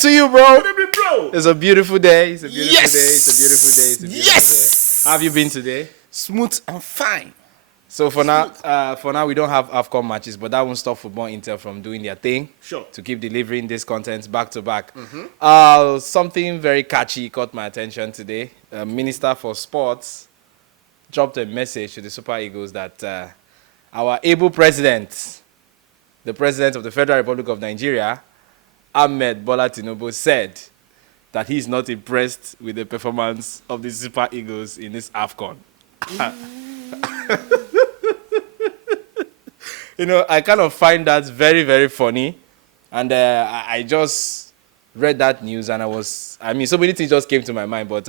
to you, bro. Good evening, bro. It's a beautiful day. It's a beautiful Yes. day. It's a beautiful day. It's a beautiful Yes. day. How have you been today? Smooth and fine. So for now, we don't have Afcon matches, but that won't stop Football Intel from doing their thing. Sure. To keep delivering this content back to back. Something very catchy caught my attention today. Minister for Sports dropped a message to the Super Eagles that our able president, the president of the Federal Republic of Nigeria, Ahmed Bola Tinubu, said that he's not impressed with the performance of the Super Eagles in this Afcon. You know, I kind of find that very, very funny. And I just read that news and so many things just came to my mind. But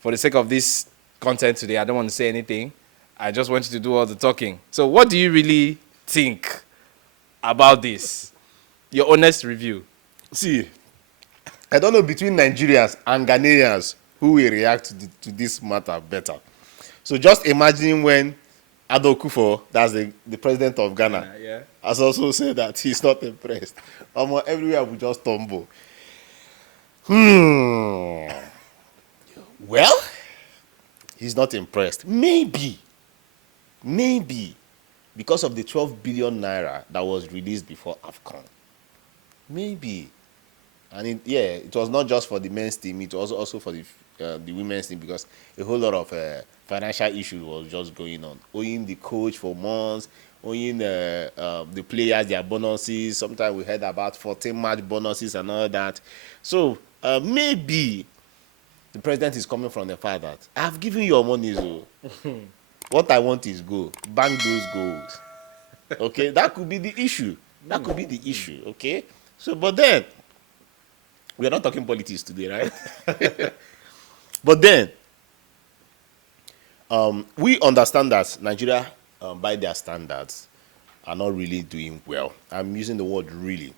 for the sake of this content today, I don't want to say anything. I just want you to do all the talking. So what do you really think about this? Your honest review. See, I don't know between Nigerians and Ghanaians who will react to this matter better. So just imagine when Ado Kufo, that's the president of Ghana, has also said that he's not impressed. Everywhere we just tumble. Well, he's not impressed. Maybe, because of the 12 billion naira that was released before Afcon. Maybe. And it was not just for the men's team, it was also for the women's team, because a whole lot of financial issues was just going on. Owing the coach for months, owing the players their bonuses. Sometimes we heard about 14-match bonuses and all that. So maybe the president is coming from the fact that I've given you your money, so what I want is go. Bank those goals. Okay, that could be the issue. Okay? So, but then, we are not talking politics today, right? But then, we understand that Nigeria, by their standards, are not really doing well. I'm using the word really.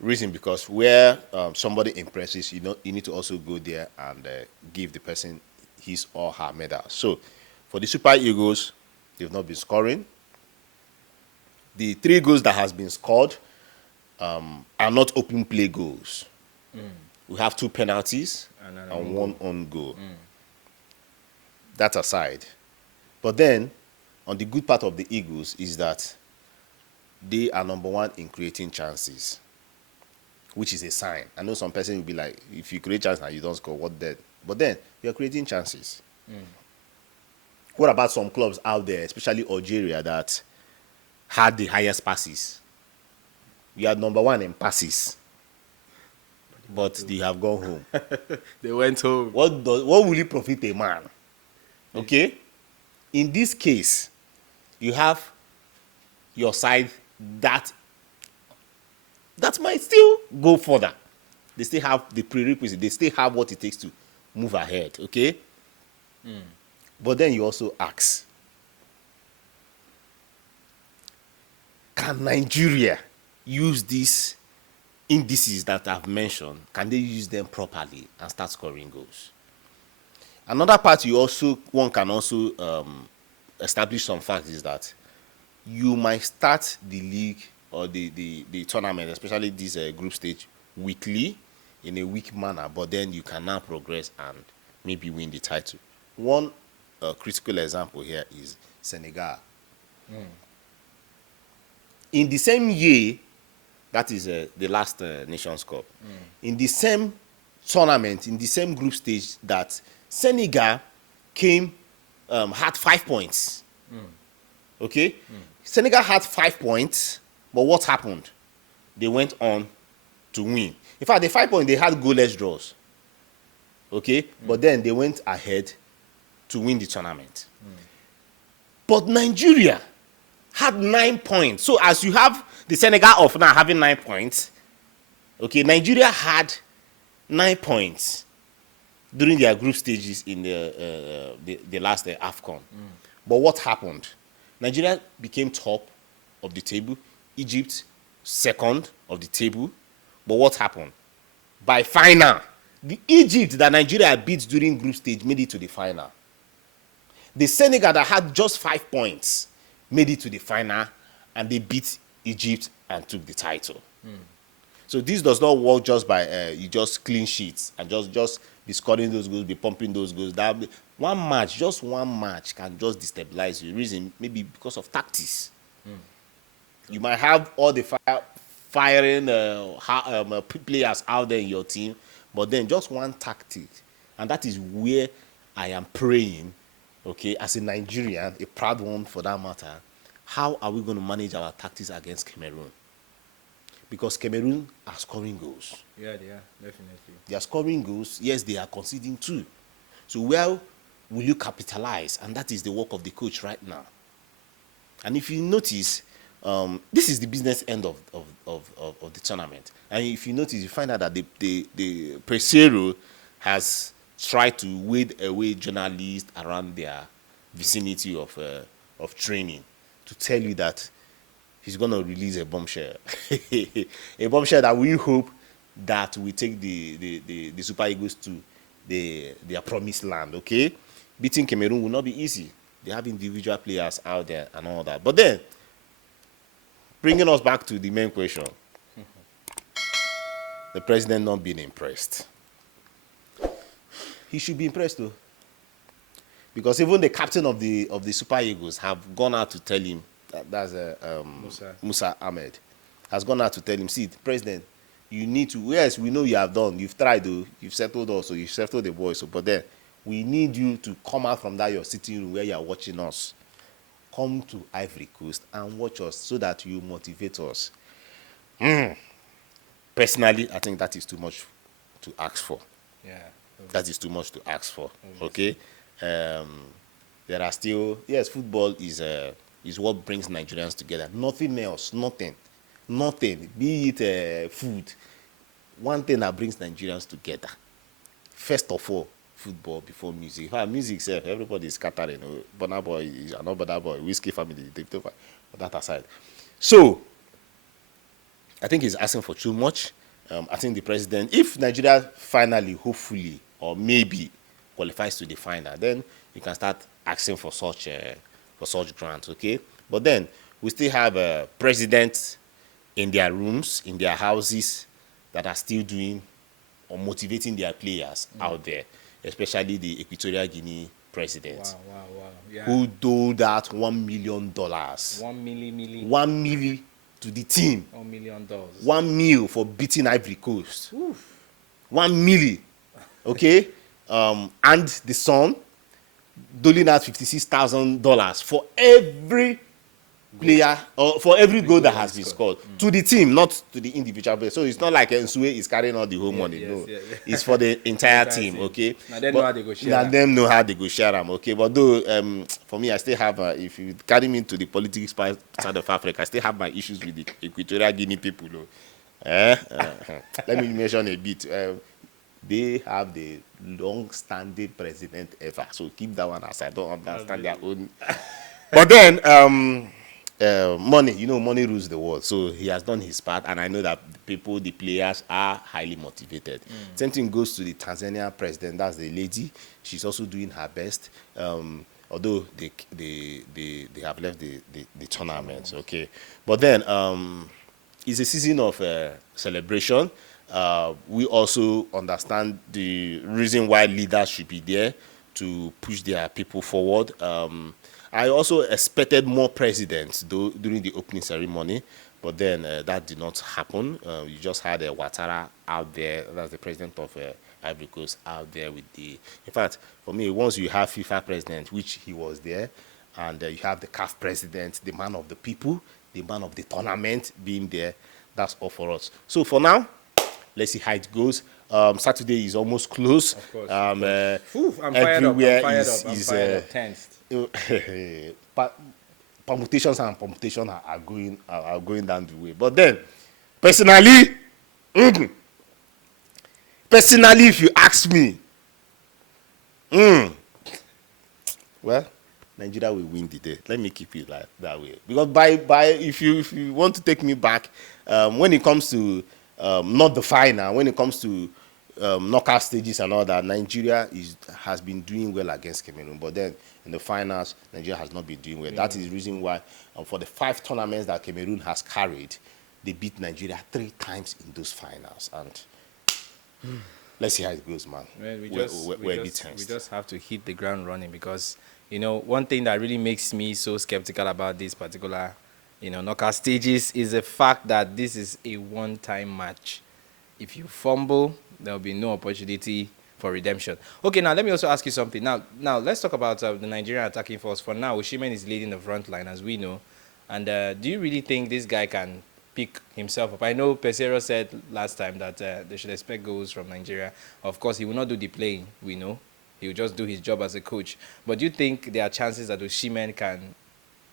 Reason because where somebody impresses, you need to also go there and give the person his or her medal. So, for the Super Eagles, they've not been scoring. The 3 goals that has been scored are not open play goals. We have 2 penalties and 1 on goal. That aside. But then, on the good part of the Eagles is that they are number 1 in creating chances, which is a sign. I know some person will be like, if you create chances and you don't score, what then? But then, you're creating chances. What about some clubs out there, especially Algeria, that had the highest passes? You are number 1 in passes, but they have gone home. They went home. What will it profit a man? Okay? In this case, you have your side that might still go further. They still have the prerequisite. They still have what it takes to move ahead. Okay? But then you also ask, can Nigeria use these indices that I've mentioned? Can they use them properly and start scoring goals? Another part one can also establish some facts is that you might start the league or the tournament, especially this group stage, weekly in a weak manner, but then you can now progress and maybe win the title. One critical example here is Senegal. In the same year, that is the last Nations Cup, in the same tournament, in the same group stage that Senegal had 5 points. Okay? Senegal had 5 points, but what happened? They went on to win. In fact, the 5 points, they had goalless draws. Okay? But then they went ahead to win the tournament. But Nigeria had 9 points. So as you have the Senegal of now having 9 points, okay, Nigeria had 9 points during their group stages in the last Afcon. But what happened? Nigeria became top of the table. Egypt, second of the table. But what happened? By final, the Egypt that Nigeria beat during group stage made it to the final. The Senegal that had just 5 points made it to the final, and they beat Egypt and took the title. So this does not work just by you just clean sheets and just be scoring those goals, be pumping those goals. One match, just one match can just destabilize you. Reason maybe because of tactics. You might have all the firing players out there in your team, but then just one tactic, and that is where I am praying. Okay, as a Nigerian, a proud one for that matter, how are we going to manage our tactics against Cameroon? Because Cameroon are scoring goals. Yeah, they are, definitely. They are scoring goals. Yes, they are conceding too. So where will you capitalize? And that is the work of the coach right now. And if you notice, this is the business end of the tournament. And if you notice, you find out that the Presero has tried to wade away journalists around their vicinity of training to tell you that he's going to release a bombshell. A bombshell that we hope that we take the Super Eagles to their promised land, okay? Beating Cameroon will not be easy. They have individual players out there and all that. But then, bringing us back to the main question, the president not being impressed. He should be impressed though. Because even the captain of the Super Eagles have gone out to tell him, that's Musa Ahmed, has gone out to tell him, see, president, you need to, yes, we know you have done, you've tried, you've settled also, you've settled the boys, but then we need you to come out from that your sitting room where you are watching us. Come to Ivory Coast and watch us so that you motivate us. Personally, I think that is too much to ask for. Yeah. That is too much to ask for. Okay? There are still, yes, football is what brings Nigerians together. Nothing else, nothing. Be it food. One thing that brings Nigerians together. First of all, football before music. Music, everybody is scattering. Burna Boy is another boy. Whiskey family, but that aside. So, I think he's asking for too much. I think the president, if Nigeria finally, hopefully, or maybe qualifies to the final, then you can start asking for such grants, okay? But then we still have presidents in their rooms, in their houses, that are still doing or motivating their players out there, especially the Equatorial Guinea president, Wow. Yeah. who doled out $1 million. 1 million to the team. $1 million. 1 mil for beating Ivory Coast. Oof. 1 million. Okay? And the son doling out $56,000 for every player or for every goal that has been scored to the team, not to the individual player. So it's not like Nsue is carrying all the whole money. No, it's for the entire team. Okay, now they know how they go share. Now them know how they go share them. Okay, but though for me, I still have if you carry me to the politics side of Africa, I still have my issues with the Equatorial Guinea people. Let me mention a bit. They have the long-standing president ever. So keep that one aside. I don't understand their own. But then, money, money rules the world. So he has done his part, and I know that the players are highly motivated. Same thing goes to the Tanzania president. That's the lady. She's also doing her best. Although they have left the tournament. Okay, but then it's a season of celebration. We also understand the reason why leaders should be there to push their people forward. I also expected more presidents during the opening ceremony, but then that did not happen. You just had Ouattara out there, that's the president of Ivory Coast, out there with the... In fact, for me, once you have FIFA president, which he was there, and you have the CAF president, the man of the people, the man of the tournament being there, that's all for us. So for now, let's see how it goes. Saturday is almost close. Of course. I'm fired up. I'm fired up. Tensed. Permutations are going down the way. But then, personally, if you ask me, well, Nigeria will win the day. Let me keep it like that way. Because if you want to take me back, when it comes to not the final, when it comes to knockout stages and all that, Nigeria has been doing well against Cameroon. But then in the finals, Nigeria has not been doing well. That is the reason why for the 5 tournaments that Cameroon has carried, they beat Nigeria 3 times in those finals. And let's see how it goes, man. Well, we just have to hit the ground running because, one thing that really makes me so skeptical about this particular, knockout stages is the fact that this is a one-time match. If you fumble, there will be no opportunity for redemption. Okay, now let me also ask you something. Now let's talk about the Nigerian attacking force. For now, Osimhen is leading the front line, as we know. And do you really think this guy can pick himself up? I know Pesero said last time that they should expect goals from Nigeria. Of course, he will not do the playing, we know. He will just do his job as a coach. But do you think there are chances that Osimhen can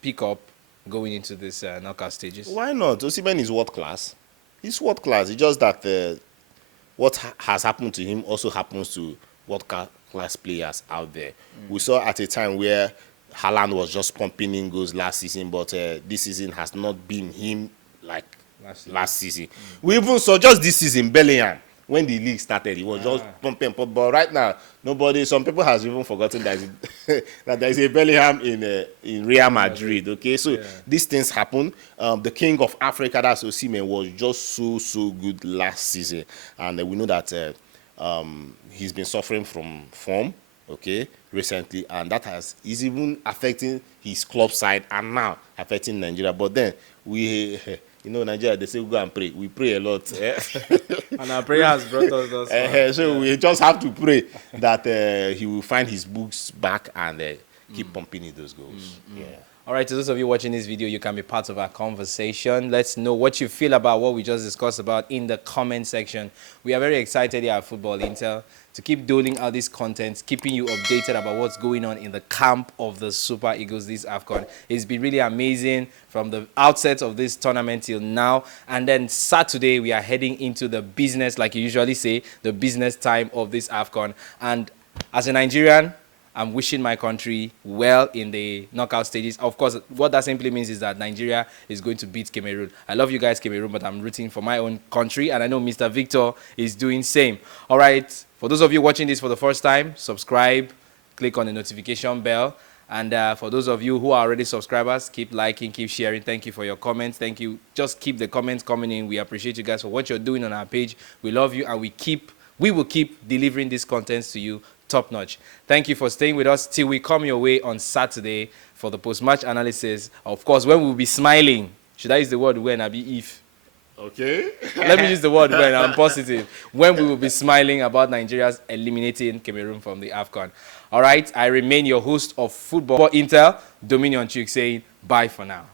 pick up going into this knockout stages? Why not? Osimhen is world class. He's world class. It's just that what has happened to him also happens to world class players out there. We saw at a time where Haaland was just pumping in goals last season, but this season has not been him like last season. We even saw just this season Bellingham, when the league started, he was just pumping. But right now, some people has even forgotten that that there is a Bellingham in Real Madrid. Okay, so these things happen. The king of Africa, that's Osimhen, was just so good last season, and we know that he's been suffering from form. Okay, recently, and that is even affecting his club side and now affecting Nigeria. But then Nigeria, they say we go and pray. We pray a lot. And our prayer has brought us thus far. We just have to pray that he will find his books back and keep pumping in those goals. Yeah. All right, to those of you watching this video, you can be part of our conversation. Let's know what you feel about what we just discussed about in the comment section. We are very excited here at Football Intel to keep doling out this content, keeping you updated about what's going on in the camp of the Super Eagles this Afcon. It's been really amazing from the outset of this tournament till now. And then Saturday, we are heading into the business, like you usually say, the business time of this Afcon. And as a Nigerian, I'm wishing my country well in the knockout stages. Of course, what that simply means is that Nigeria is going to beat Cameroon. I love you guys, Cameroon, but I'm rooting for my own country, and I know Mr. Victor is doing same. All right, for those of you watching this for the first time, subscribe, click on the notification bell. And for those of you who are already subscribers, keep liking, keep sharing. Thank you for your comments. Thank you. Just keep the comments coming in. We appreciate you guys for what you're doing on our page. We love you, and we will keep delivering these contents to you top notch. Thank you for staying with us till we come your way on Saturday for the post-match analysis. Of course, when we'll be smiling. Should I use the word when? I be if. Okay. Let me use the word when. I'm positive. When we will be smiling about Nigeria's eliminating Cameroon from the Afcon. All right. I remain your host of Football Intel, Dominion Chuk, saying bye for now.